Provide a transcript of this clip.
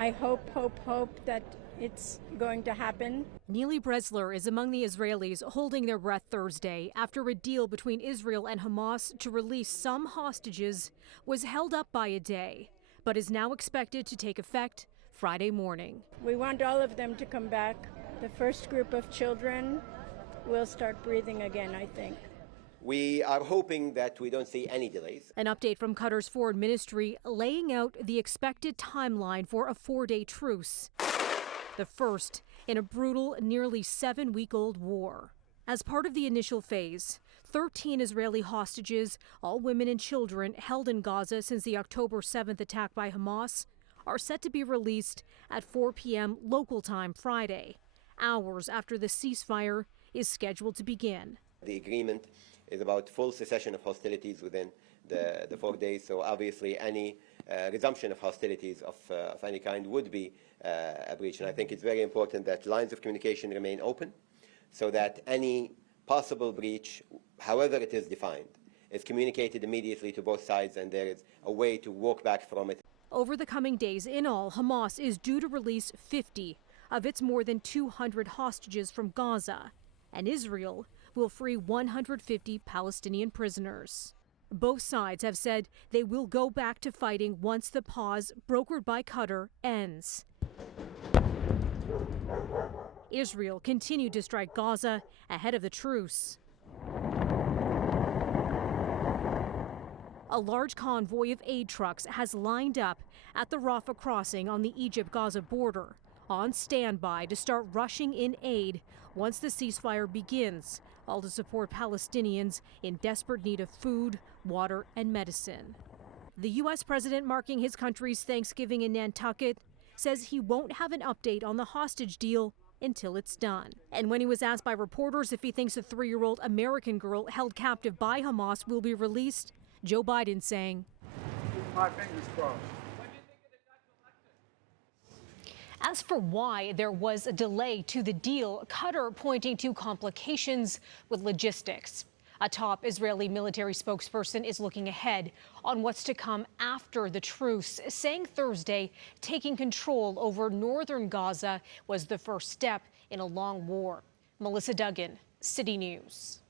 I hope that it's going to happen. Neely Bresler is among the Israelis holding their breath Thursday after a deal between Israel and Hamas to release some hostages was held up by a day, but is now expected to take effect Friday morning. We want all of them to come back. The first group of children will start breathing again, I think. We are hoping that we don't see any delays. An update from Qatar's foreign ministry laying out the expected timeline for a 4-day truce, the first in a brutal, nearly 7-week-old war. As part of the initial phase, 13 Israeli hostages, all women and children held in Gaza since the October 7th attack by Hamas, are set to be released at 4 p.m. local time Friday, hours after the ceasefire is scheduled to begin. The agreement is about full cessation of hostilities within the 4 days, so obviously any resumption of hostilities of any kind would be a breach. And I think it's very important that lines of communication remain open so that any possible breach, however it is defined, is communicated immediately to both sides and there is a way to walk back from it. Over the coming days, in all, Hamas is due to release 50 of its more than 200 hostages from Gaza, and Israel will free 150 Palestinian prisoners. Both sides have said they will go back to fighting once the pause brokered by Qatar ends. Israel continued to strike Gaza ahead of the truce. A large convoy of aid trucks has lined up at the Rafah crossing on the Egypt-Gaza border, on standby to start rushing in aid once the ceasefire begins, all to support Palestinians in desperate need of food, water, and medicine. The U.S. president, marking his country's Thanksgiving in Nantucket, says he won't have an update on the hostage deal until it's done. And when he was asked by reporters if he thinks a 3-year-old American girl held captive by Hamas will be released, Joe Biden saying, "Keep my fingers crossed." As for why there was a delay to the deal, Qatar pointing to complications with logistics. A top Israeli military spokesperson is looking ahead on what's to come after the truce, saying Thursday taking control over northern Gaza was the first step in a long war. Melissa Duggan, City News.